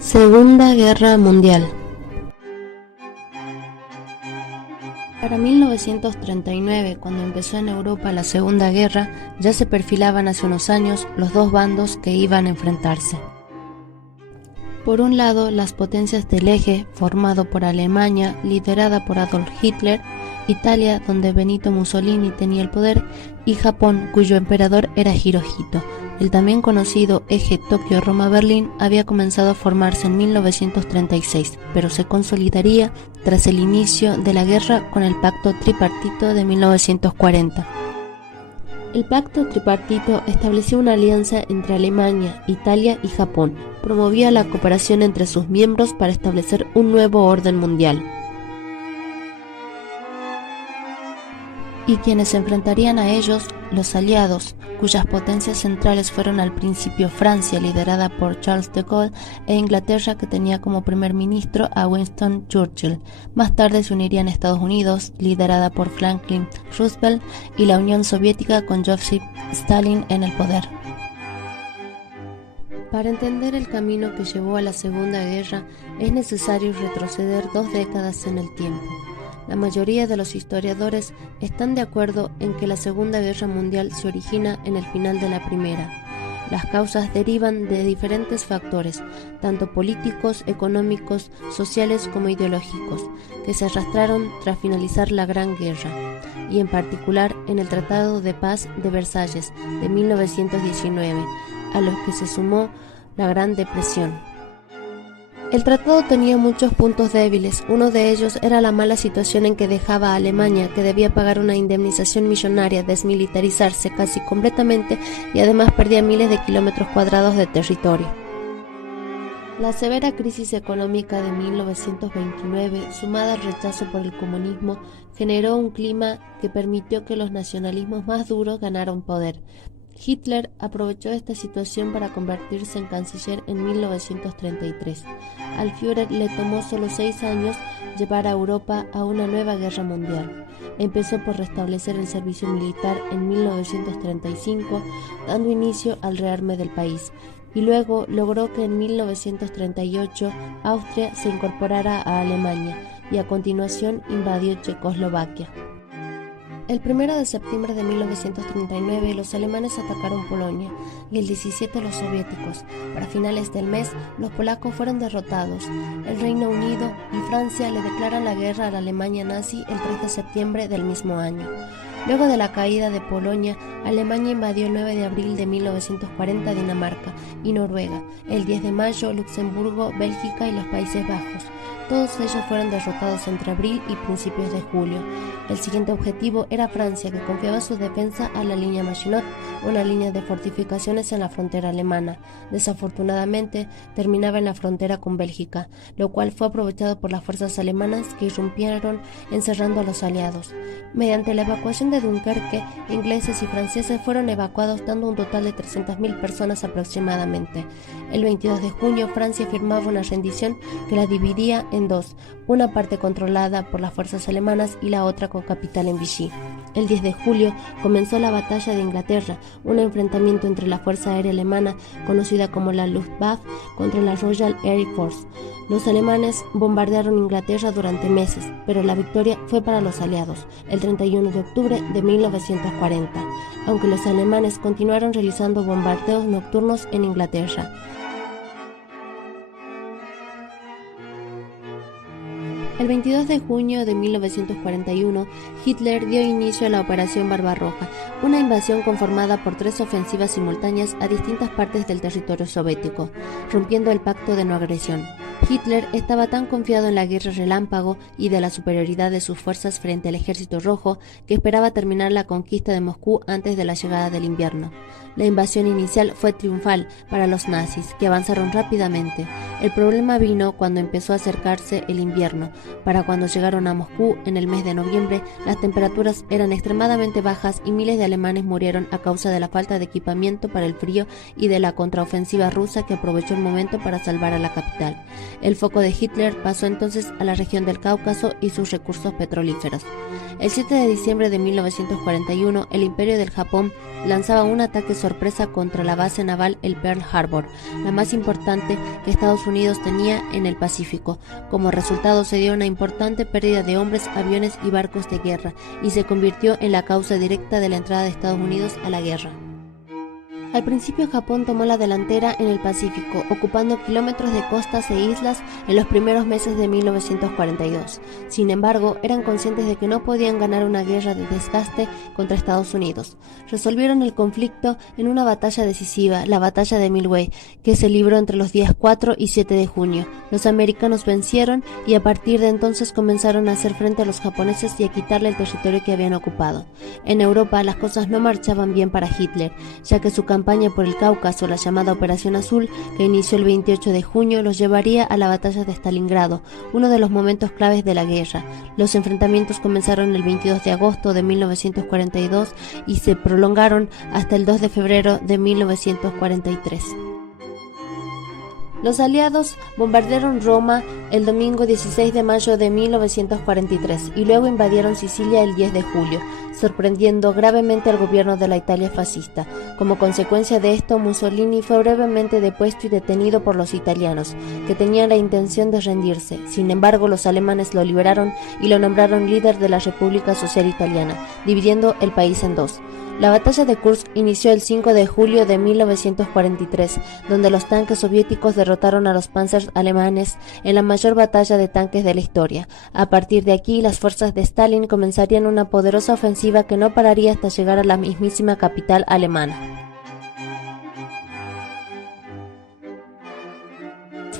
Segunda Guerra Mundial. Para 1939, cuando empezó en Europa la Segunda Guerra, ya se perfilaban hace unos años los dos bandos que iban a enfrentarse. Por un lado, las potencias del eje, formado por Alemania, liderada por Adolf Hitler, Italia, donde Benito Mussolini tenía el poder, y Japón, cuyo emperador era Hirohito. El también conocido eje Tokio-Roma-Berlín había comenzado a formarse en 1936, pero se consolidaría tras el inicio de la guerra con el Pacto Tripartito de 1940. El Pacto Tripartito estableció una alianza entre Alemania, Italia y Japón. Promovía la cooperación entre sus miembros para establecer un nuevo orden mundial. Y quienes se enfrentarían a ellos, los aliados, cuyas potencias centrales fueron al principio Francia, liderada por Charles de Gaulle, e Inglaterra, que tenía como primer ministro a Winston Churchill. Más tarde se unirían Estados Unidos, liderada por Franklin Roosevelt, y la Unión Soviética con Joseph Stalin en el poder. Para entender el camino que llevó a la Segunda Guerra, es necesario retroceder 2 décadas en el tiempo. La mayoría de los historiadores están de acuerdo en que la Segunda Guerra Mundial se origina en el final de la Primera. Las causas derivan de diferentes factores, tanto políticos, económicos, sociales como ideológicos, que se arrastraron tras finalizar la Gran Guerra, y en particular en el Tratado de Paz de Versalles de 1919, a los que se sumó la Gran Depresión. El tratado tenía muchos puntos débiles. Uno de ellos era la mala situación en que dejaba a Alemania, que debía pagar una indemnización millonaria, desmilitarizarse casi completamente y además perdía miles de kilómetros cuadrados de territorio. La severa crisis económica de 1929, sumada al rechazo por el comunismo, generó un clima que permitió que los nacionalismos más duros ganaran poder. Hitler aprovechó esta situación para convertirse en canciller en 1933. Al Führer le tomó solo 6 años llevar a Europa a una nueva guerra mundial. Empezó por restablecer el servicio militar en 1935, dando inicio al rearme del país, y luego logró que en 1938 Austria se incorporara a Alemania y a continuación invadió Checoslovaquia. El 1 de septiembre de 1939 los alemanes atacaron Polonia y el 17 los soviéticos. Para finales del mes, los polacos fueron derrotados. El Reino Unido y Francia le declaran la guerra a la Alemania nazi el 3 de septiembre del mismo año. Luego de la caída de Polonia, Alemania invadió el 9 de abril de 1940 Dinamarca y Noruega, el 10 de mayo Luxemburgo, Bélgica y los Países Bajos. Todos ellos fueron derrotados entre abril y principios de julio. El siguiente objetivo era Francia, que confiaba su defensa a la línea Maginot, una línea de fortificaciones en la frontera alemana. Desafortunadamente, terminaba en la frontera con Bélgica, lo cual fue aprovechado por las fuerzas alemanas que irrumpieron encerrando a los aliados. Mediante la evacuación de Dunkerque, ingleses y franceses fueron evacuados, dando un total de 300.000 personas aproximadamente. El 22 de junio, Francia firmaba una rendición que la dividía en dos, una parte controlada por las fuerzas alemanas y la otra con capital en Vichy. El 10 de julio comenzó la Batalla de Inglaterra, un enfrentamiento entre la Fuerza Aérea Alemana, conocida como la Luftwaffe, contra la Royal Air Force. Los alemanes bombardearon Inglaterra durante meses, pero la victoria fue para los aliados, el 31 de octubre de 1940, aunque los alemanes continuaron realizando bombardeos nocturnos en Inglaterra. El 22 de junio de 1941, Hitler dio inicio a la Operación Barbarroja, una invasión conformada por 3 ofensivas simultáneas a distintas partes del territorio soviético, rompiendo el pacto de no agresión. Hitler estaba tan confiado en la guerra relámpago y de la superioridad de sus fuerzas frente al ejército rojo que esperaba terminar la conquista de Moscú antes de la llegada del invierno. La invasión inicial fue triunfal para los nazis, que avanzaron rápidamente. El problema vino cuando empezó a acercarse el invierno. Para cuando llegaron a Moscú en el mes de noviembre, las temperaturas eran extremadamente bajas y miles de alemanes murieron a causa de la falta de equipamiento para el frío y de la contraofensiva rusa, que aprovechó el momento para salvar a la capital. El foco de Hitler pasó entonces a la región del Cáucaso y sus recursos petrolíferos. El 7 de diciembre de 1941, el Imperio del Japón lanzaba un ataque sorpresa contra la base naval el Pearl Harbor, la más importante que Estados Unidos tenía en el Pacífico. Como resultado se dio una importante pérdida de hombres, aviones y barcos de guerra, y se convirtió en la causa directa de la entrada de Estados Unidos a la guerra. Al principio Japón tomó la delantera en el Pacífico, ocupando kilómetros de costas e islas en los primeros meses de 1942. Sin embargo, eran conscientes de que no podían ganar una guerra de desgaste contra Estados Unidos. Resolvieron el conflicto en una batalla decisiva, la Batalla de Midway, que se libró entre los días 4 y 7 de junio. Los americanos vencieron y a partir de entonces comenzaron a hacer frente a los japoneses y a quitarle el territorio que habían ocupado. En Europa las cosas no marchaban bien para Hitler, ya que su campaña por el Cáucaso, la llamada Operación Azul, que inició el 28 de junio, los llevaría a la batalla de Stalingrado, uno de los momentos claves de la guerra. Los enfrentamientos comenzaron el 22 de agosto de 1942 y se prolongaron hasta el 2 de febrero de 1943. Los aliados bombardearon Roma el domingo 16 de mayo de 1943 y luego invadieron Sicilia el 10 de julio, sorprendiendo gravemente al gobierno de la Italia fascista. Como consecuencia de esto, Mussolini fue brevemente depuesto y detenido por los italianos, que tenían la intención de rendirse. Sin embargo, los alemanes lo liberaron y lo nombraron líder de la República Social Italiana, dividiendo el país en dos. La batalla de Kursk inició el 5 de julio de 1943, donde los tanques soviéticos derrotaron a los panzers alemanes en la mayor batalla de tanques de la historia. A partir de aquí, las fuerzas de Stalin comenzarían una poderosa ofensiva que no pararía hasta llegar a la mismísima capital alemana.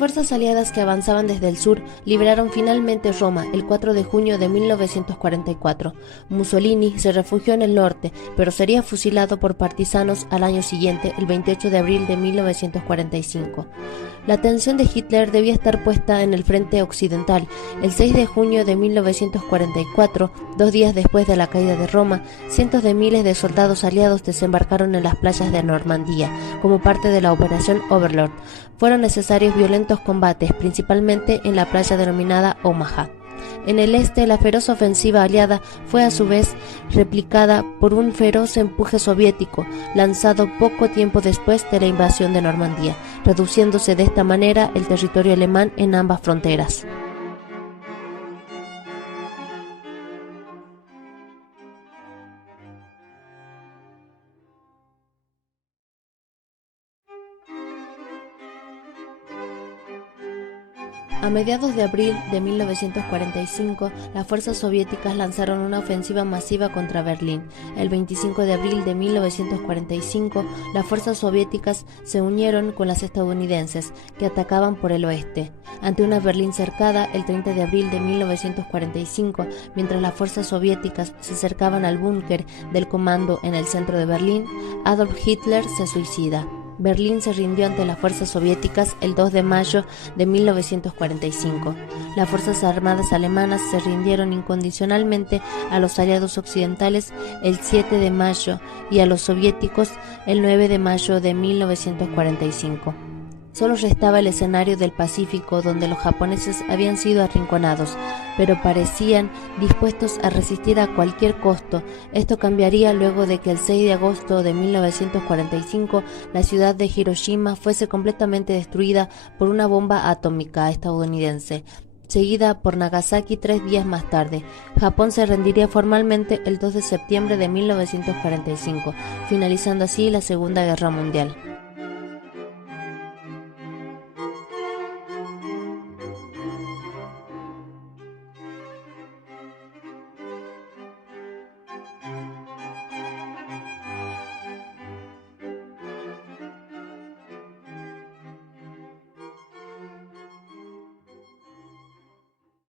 Las fuerzas aliadas que avanzaban desde el sur liberaron finalmente Roma el 4 de junio de 1944. Mussolini se refugió en el norte, pero sería fusilado por partisanos al año siguiente, el 28 de abril de 1945. La atención de Hitler debía estar puesta en el frente occidental. El 6 de junio de 1944, 2 días después de la caída de Roma, cientos de miles de soldados aliados desembarcaron en las playas de Normandía como parte de la Operación Overlord. Fueron necesarios violentos combates, principalmente en la playa denominada Omaha. En el este, la feroz ofensiva aliada fue a su vez replicada por un feroz empuje soviético, lanzado poco tiempo después de la invasión de Normandía, reduciéndose de esta manera el territorio alemán en ambas fronteras. A mediados de abril de 1945, las fuerzas soviéticas lanzaron una ofensiva masiva contra Berlín. El 25 de abril de 1945, las fuerzas soviéticas se unieron con las estadounidenses, que atacaban por el oeste. Ante una Berlín cercada, el 30 de abril de 1945, mientras las fuerzas soviéticas se acercaban al búnker del comando en el centro de Berlín, Adolf Hitler se suicida. Berlín se rindió ante las fuerzas soviéticas el 2 de mayo de 1945. Las fuerzas armadas alemanas se rindieron incondicionalmente a los aliados occidentales el 7 de mayo y a los soviéticos el 9 de mayo de 1945. Solo restaba el escenario del Pacífico, donde los japoneses habían sido arrinconados, pero parecían dispuestos a resistir a cualquier costo. Esto cambiaría luego de que el 6 de agosto de 1945 la ciudad de Hiroshima fuese completamente destruida por una bomba atómica estadounidense, seguida por Nagasaki 3 días más tarde. Japón se rendiría formalmente el 2 de septiembre de 1945, finalizando así la Segunda Guerra Mundial.